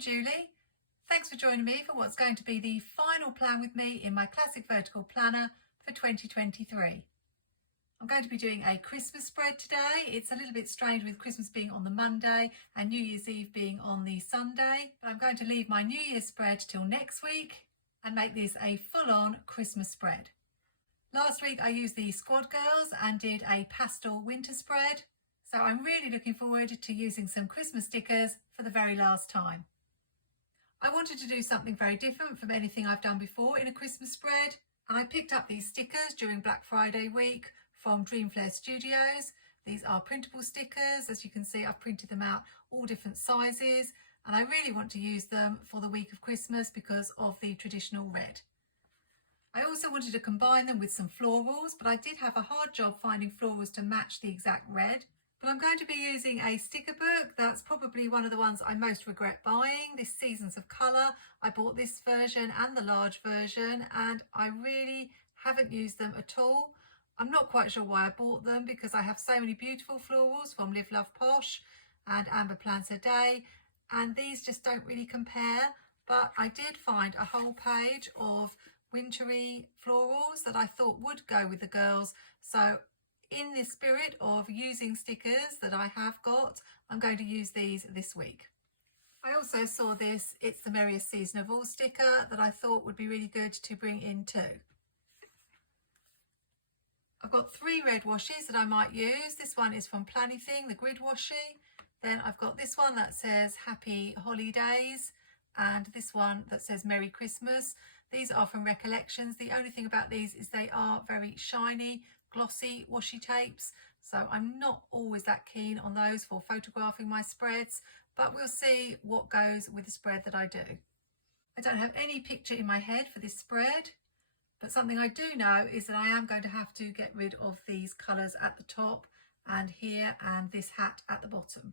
Julie. Thanks for joining me for what's going to be the final plan with me in my classic vertical planner for 2023. I'm going to be doing a Christmas spread today. It's a little bit strange with Christmas being on the Monday and New Year's Eve being on the Sunday, but I'm going to leave my New Year's spread till next week and make this a full-on Christmas spread. Last week I used the Squad Girls and did a pastel winter spread, so I'm really looking forward to using some Christmas stickers for the very last time. I wanted to do something very different from anything I've done before in a Christmas spread, and I picked up these stickers during Black Friday week from Dreamflare Studios. These are printable stickers. As you can see, I've printed them out all different sizes, and I really want to use them for the week of Christmas because of the traditional red. I also wanted to combine them with some florals, but I did have a hard job finding florals to match the exact red. But I'm going to be using a sticker book. That's probably one of the ones I most regret buying. This Seasons of Colour. I bought this version and the large version, and I really haven't used them at all. I'm not quite sure why I bought them because I have so many beautiful florals from Live Love Posh and Amber Plants a Day, and these just don't really compare. But I did find a whole page of wintry florals that I thought would go with the girls. So in the spirit of using stickers that I have got, I'm going to use these this week. I also saw this It's the Merriest Season of All sticker that I thought would be really good to bring in too. I've got 3 red washes that I might use. This one is from Planwithme, the grid washi. Then I've got this one that says Happy Holidays, and this one that says Merry Christmas. These are from Recollections. The only thing about these is they are very shiny, glossy washi tapes, so I'm not always that keen on those for photographing my spreads, but we'll see what goes with the spread that I do. I don't have any picture in my head for this spread, but something I do know is that I am going to have to get rid of these colours at the top and here and this hat at the bottom.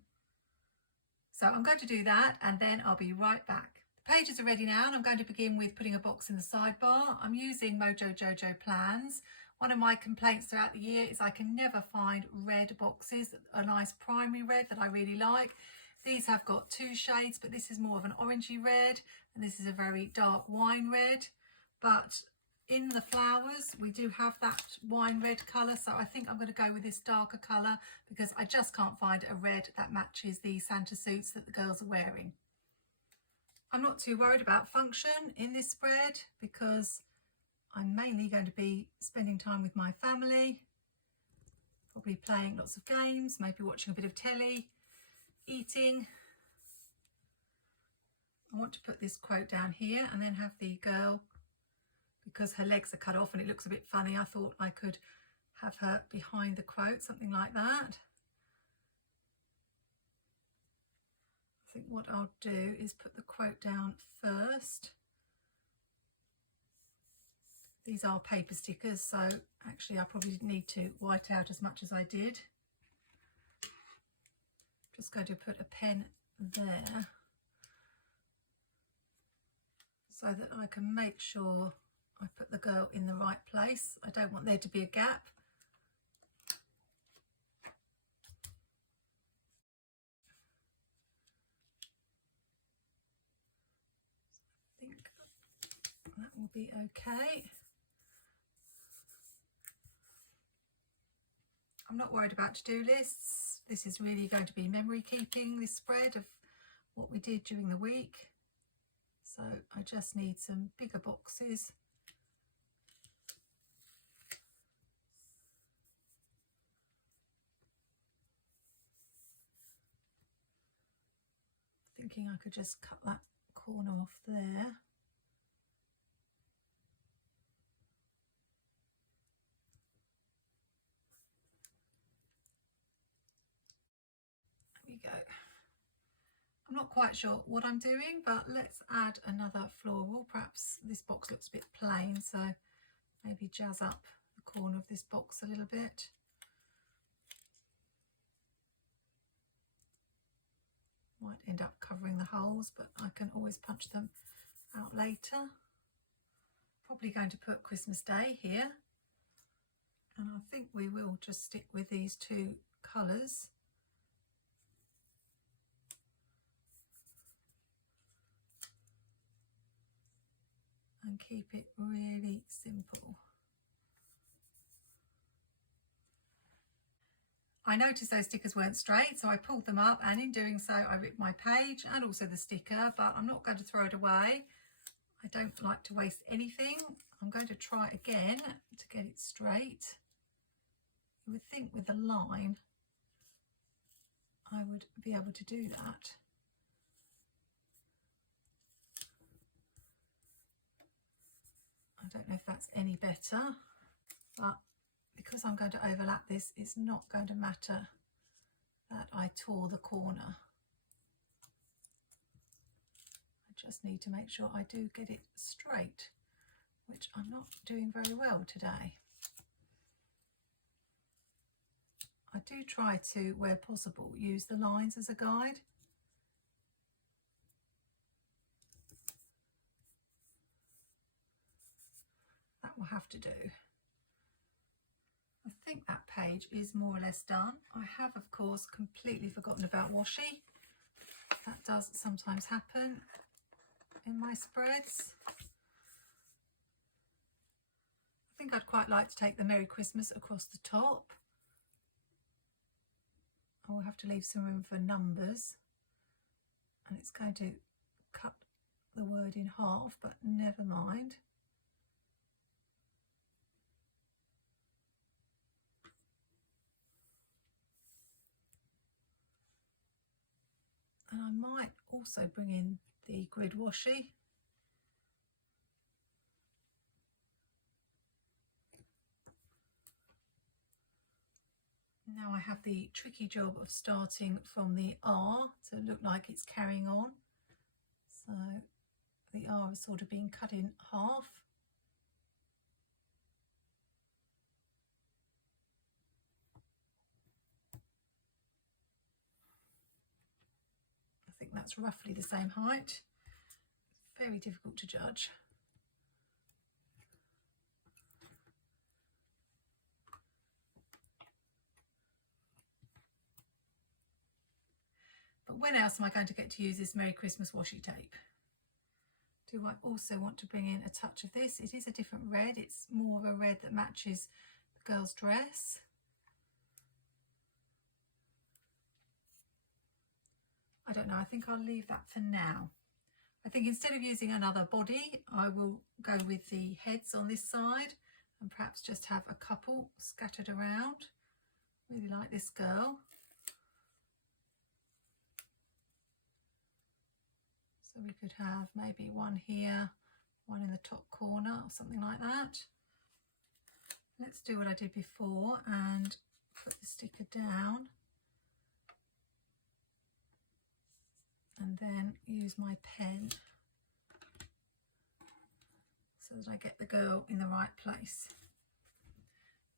So I'm going to do that and then I'll be right back. The pages are ready now, and I'm going to begin with putting a box in the sidebar. I'm using Mojo Jojo plans. One of my complaints throughout the year is I can never find red boxes, a nice primary red that I really like. These have got 2 shades, but this is more of an orangey red, and this is a very dark wine red. But in the flowers, we do have that wine red colour, so I think I'm going to go with this darker colour because I just can't find a red that matches the Santa suits that the girls are wearing. I'm not too worried about function in this spread because I'm mainly going to be spending time with my family, probably playing lots of games, maybe watching a bit of telly, eating. I want to put this quote down here and then have the girl, because her legs are cut off and it looks a bit funny, I thought I could have her behind the quote, something like that. I think what I'll do is put the quote down first. These are paper stickers, so actually I probably didn't need to white out as much as I did. Just going to put a pen there so that I can make sure I put the girl in the right place. I don't want there to be a gap. I think that will be okay. I'm not worried about to-do lists. This is really going to be memory keeping, this spread of what we did during the week. So I just need some bigger boxes. Thinking I could just cut that corner off there. Go. I'm not quite sure what I'm doing, but let's add another floral. Perhaps this box looks a bit plain, so maybe jazz up the corner of this box a little bit. Might end up covering the holes, but I can always punch them out later. Probably going to put Christmas Day here, and I think we will just stick with these 2 colours. and keep it really simple. I noticed those stickers weren't straight, so I pulled them up, and in doing so I ripped my page and also the sticker, but I'm not going to throw it away. I don't like to waste anything. I'm going to try again to get it straight. You would think with the line I would be able to do that. I don't know if that's any better, but because I'm going to overlap this, it's not going to matter that I tore the corner. I just need to make sure I do get it straight, which I'm not doing very well today. I do try to, where possible, use the lines as a guide. That will have to do. I think that page is more or less done. I have, of course, completely forgotten about washi. That does sometimes happen in my spreads. I think I'd quite like to take the Merry Christmas across the top. I will have to leave some room for numbers, and it's going to cut the word in half, but never mind. And I might also bring in the grid washi. Now I have the tricky job of starting from the R to look like it's carrying on. So the R is sort of being cut in half. I think that's roughly the same height. Very difficult to judge. But when else am I going to get to use this Merry Christmas washi tape? Do I also want to bring in a touch of this? It is a different red. It's more of a red that matches the girl's dress. I don't know, I think I'll leave that for now. I think instead of using another body, I will go with the heads on this side and perhaps just have a couple scattered around. Really like this girl. So we could have maybe one here, one in the top corner or something like that. Let's do what I did before and put the sticker down and then use my pen so that I get the girl in the right place.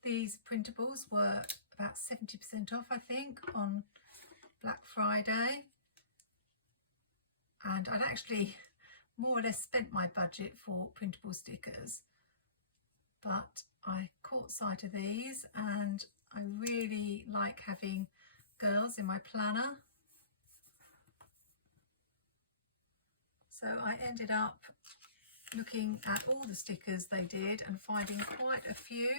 These printables were about 70% off, I think, on Black Friday. And I'd actually more or less spent my budget for printable stickers, but I caught sight of these and I really like having girls in my planner. So I ended up looking at all the stickers they did and finding quite a few,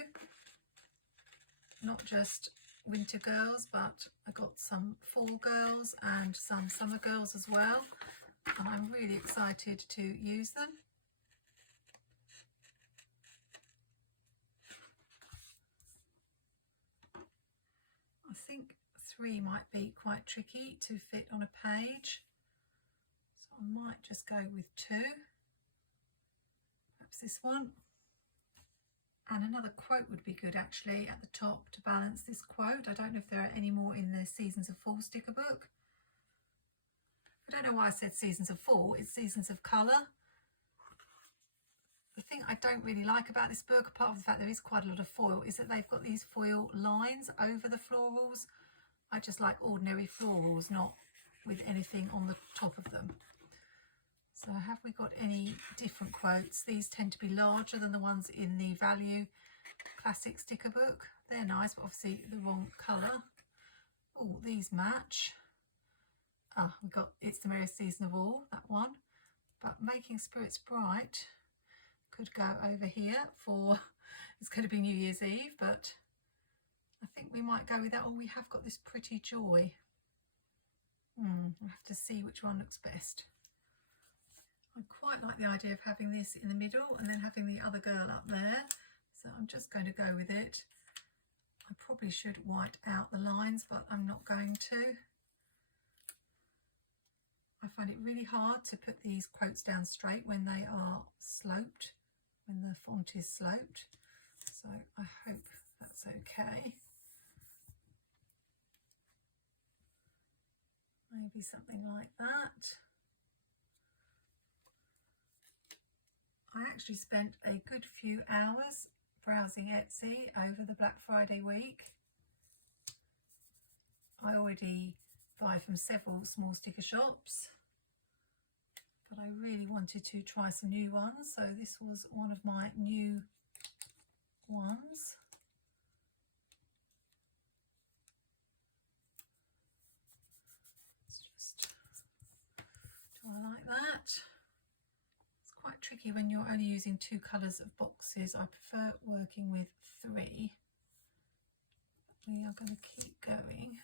not just winter girls, but I got some fall girls and some summer girls as well. And I'm really excited to use them. I think 3 might be quite tricky to fit on a page, so I might just go with 2. Perhaps this one. And another quote would be good actually at the top to balance this quote. I don't know if there are any more in the Seasons of Fall sticker book. I don't know why I said Seasons of Fall, it's Seasons of Colour. The thing I don't really like about this book, apart from the fact there is quite a lot of foil, is that they've got these foil lines over the florals. I just like ordinary florals, not with anything on the top of them. So have we got any different quotes? These tend to be larger than the ones in the Value Classic sticker book. They're nice, but obviously the wrong colour. Oh, these match. Ah, we've got It's the Merriest Season of All, that one. But Making Spirits Bright could go over here for, it's going to be New Year's Eve, but I think we might go with that. Oh, we have got this pretty joy. I'll have to see which one looks best. I quite like the idea of having this in the middle and then having the other girl up there. So I'm just going to go with it. I probably should white out the lines, but I'm not going to. I find it really hard to put these quotes down straight when they are sloped, when the font is sloped. So I hope that's okay. Maybe something like that. I actually spent a good few hours browsing Etsy over the Black Friday week. I already buy from several small sticker shops, but I really wanted to try some new ones, so this was one of my new ones. Let's just, do I like that? It's quite tricky when you're only using 2 colours of boxes. I prefer working with 3. We are going to keep going.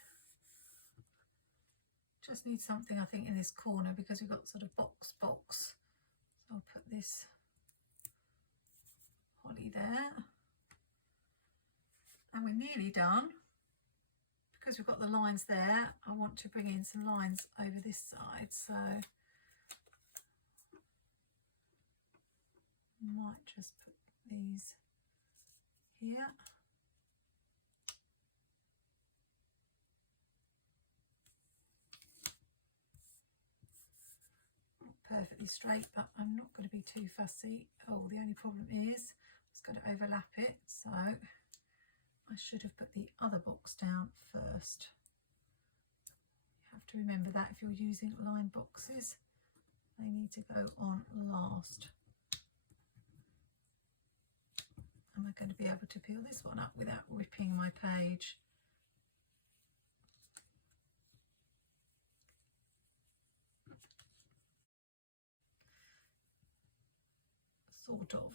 Just need something, I think, in this corner because we've got sort of box. So I'll put this holly there. And we're nearly done. Because we've got the lines there, I want to bring in some lines over this side. So I might just put these here. Perfectly straight, but I'm not going to be too fussy. Oh, the only problem is it's going to overlap it, so I should have put the other box down first. You have to remember that if you're using line boxes, they need to go on last. Am I going to be able to peel this one up without ripping my page? Sort of.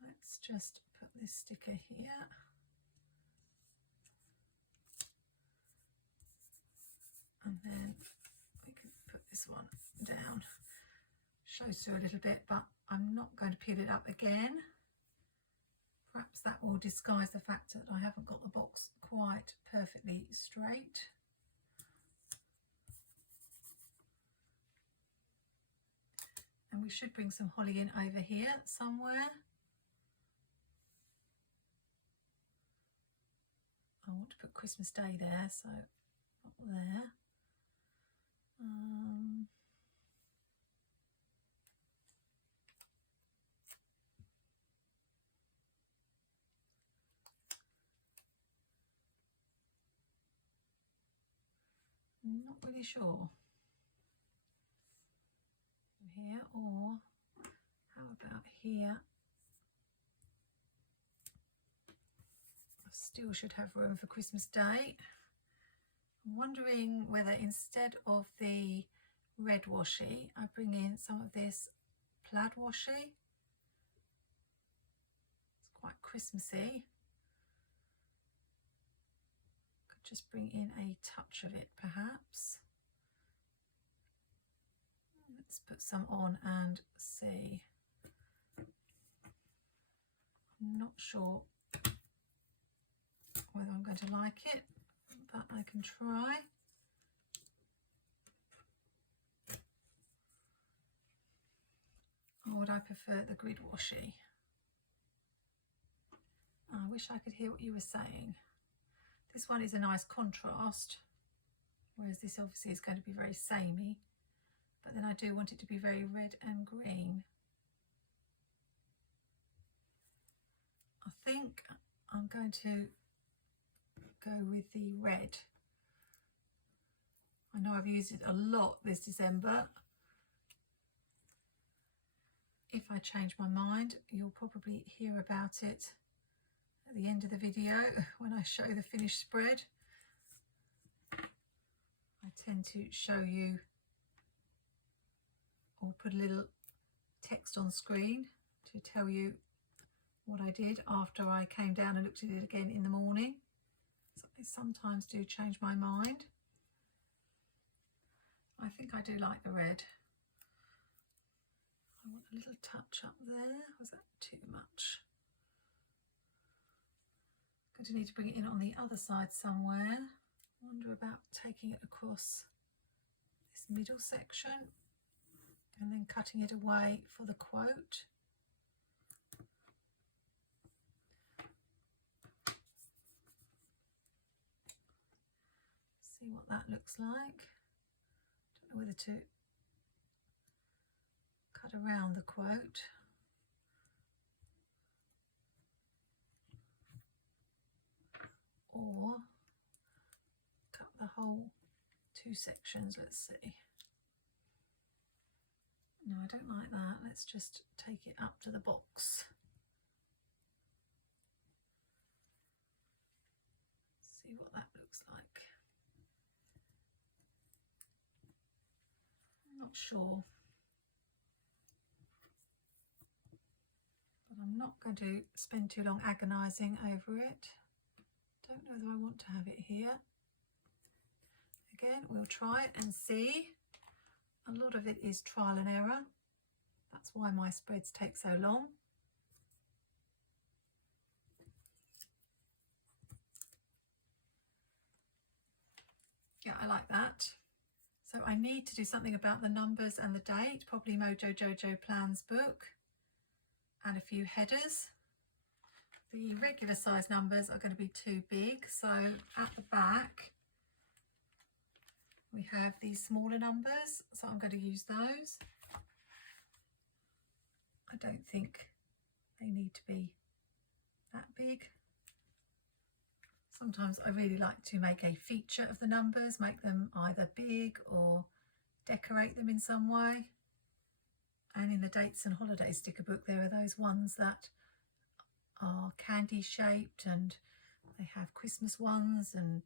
Let's just put this sticker here. And then we can put this one down. Shows through a little bit, but I'm not going to peel it up again. Perhaps that will disguise the fact that I haven't got the box quite perfectly straight. And we should bring some holly in over here somewhere. I want to put Christmas Day there, so not there. Not really sure. Here, or how about here? I still should have room for Christmas Day. I'm wondering whether instead of the red washi, I bring in some of this plaid washi. It's quite Christmassy. Could just bring in a touch of it perhaps. Let's put some on and see. I'm not sure whether I'm going to like it, but I can try. Or would I prefer the grid washi? I wish I could hear what you were saying. This one is a nice contrast, whereas this obviously is going to be very samey. But then I do want it to be very red and green. I think I'm going to go with the red. I know I've used it a lot this December. If I change my mind, you'll probably hear about it at the end of the video when I show the finished spread. I tend to show you or put a little text on screen to tell you what I did after I came down and looked at it again in the morning. So I sometimes do change my mind. I think I do like the red. I want a little touch up there. Was that too much? I'm going to need to bring it in on the other side somewhere. Wonder about taking it across this middle section and then cutting it away for the quote. See what that looks like. Don't know whether to cut around the quote or cut the whole two sections. Let's see. No, I don't like that. Let's just take it up to the box. See what that looks like. I'm not sure. But I'm not going to spend too long agonising over it. Don't know whether I want to have it here. Again, we'll try it and see. A lot of it is trial and error. That's why my spreads take so long. Yeah, I like that. So I need to do something about the numbers and the date, probably Mojo Jojo Plans book, and a few headers. The regular size numbers are going to be too big, so at the back we have these smaller numbers, so I'm going to use those. I don't think they need to be that big. Sometimes I really like to make a feature of the numbers, make them either big or decorate them in some way. And in the dates and holidays sticker book, there are those ones that are candy shaped, and they have Christmas ones and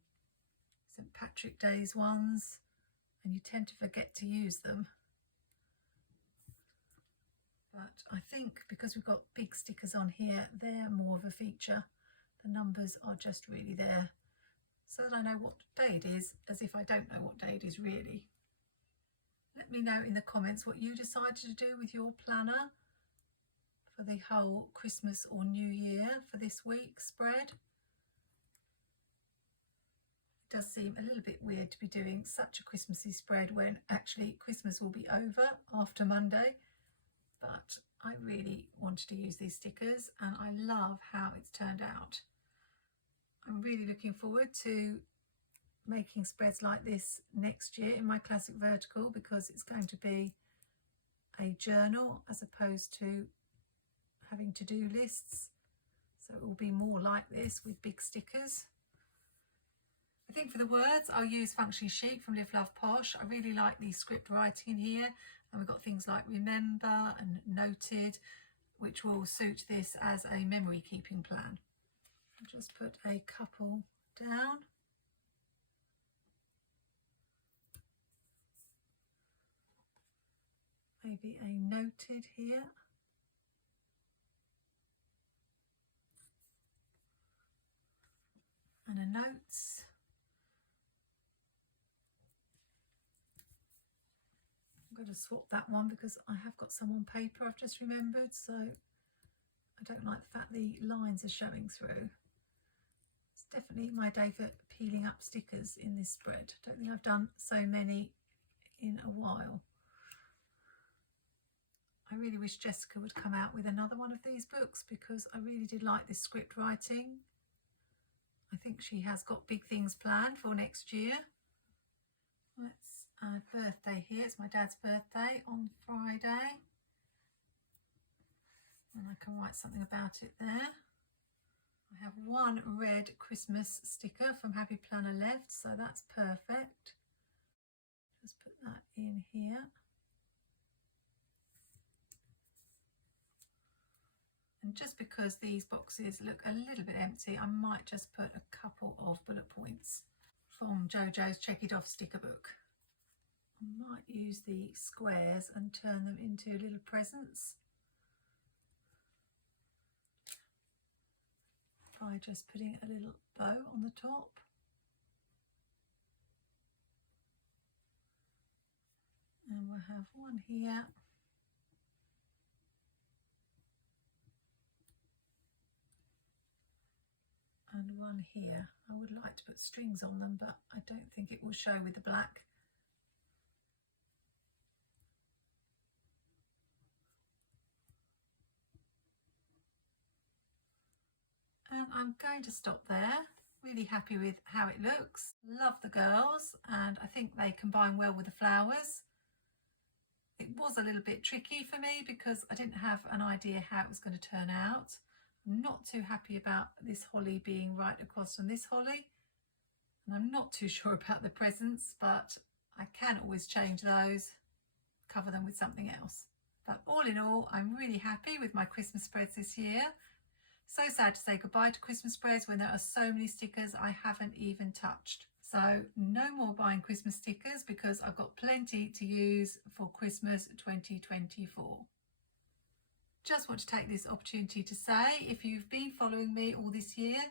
St. Patrick Day's ones, and you tend to forget to use them. But I think because we've got big stickers on here, they're more of a feature. The numbers are just really there so that I know what day it is, as if I don't know what day it is really. Let me know in the comments what you decided to do with your planner for the whole Christmas or New Year for this week's spread. It does seem a little bit weird to be doing such a Christmassy spread when actually Christmas will be over after Monday, but I really wanted to use these stickers and I love how it's turned out. I'm really looking forward to making spreads like this next year in my classic vertical, because it's going to be a journal as opposed to having to-do lists. So it will be more like this with big stickers. I think for the words I'll use Functionally Chic from Live Love Posh. I really like the script writing in here, and we've got things like remember and noted, which will suit this as a memory keeping plan. I'll just put a couple down. Maybe a noted here. And a notes. I'm going to swap that one because I have got some on paper I've just remembered, so I don't like the fact the lines are showing through. It's definitely my day for peeling up stickers in this spread. I don't think I've done so many in a while. I really wish Jessica would come out with another one of these books because I really did like this script writing. I think she has got big things planned for next year. Let's add birthday here. It's my dad's birthday on Friday. And I can write something about it there. I have one red Christmas sticker from Happy Planner left, so that's perfect. Just put that in here. And just because these boxes look a little bit empty, I might just put a couple of bullet points from Jojo's Check It Off sticker book I might use the squares and turn them into little presents by just putting a little bow on the top. And we'll have one here. And one here. I would like to put strings on them, but I don't think it will show with the black. And I'm going to stop there. Really happy with how it looks. Love the girls, and I think they combine well with the flowers. It was a little bit tricky for me because I didn't have an idea how it was going to turn out. I'm not too happy about this holly being right across from this holly. And I'm not too sure about the presents, but I can always change those, cover them with something else. But all in all, I'm really happy with my Christmas spreads this year. So sad to say goodbye to Christmas spreads when there are so many stickers I haven't even touched. So no more buying Christmas stickers because I've got plenty to use for Christmas 2024. Just want to take this opportunity to say, if you've been following me all this year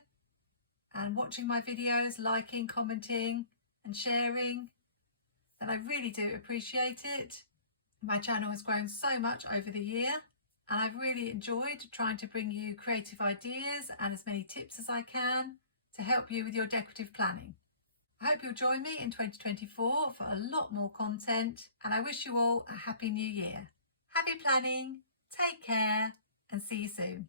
and watching my videos, liking, commenting and sharing, then I really do appreciate it. My channel has grown so much over the year, and I've really enjoyed trying to bring you creative ideas and as many tips as I can to help you with your decorative planning. I hope you'll join me in 2024 for a lot more content, and I wish you all a happy new year. Happy planning, take care, and see you soon.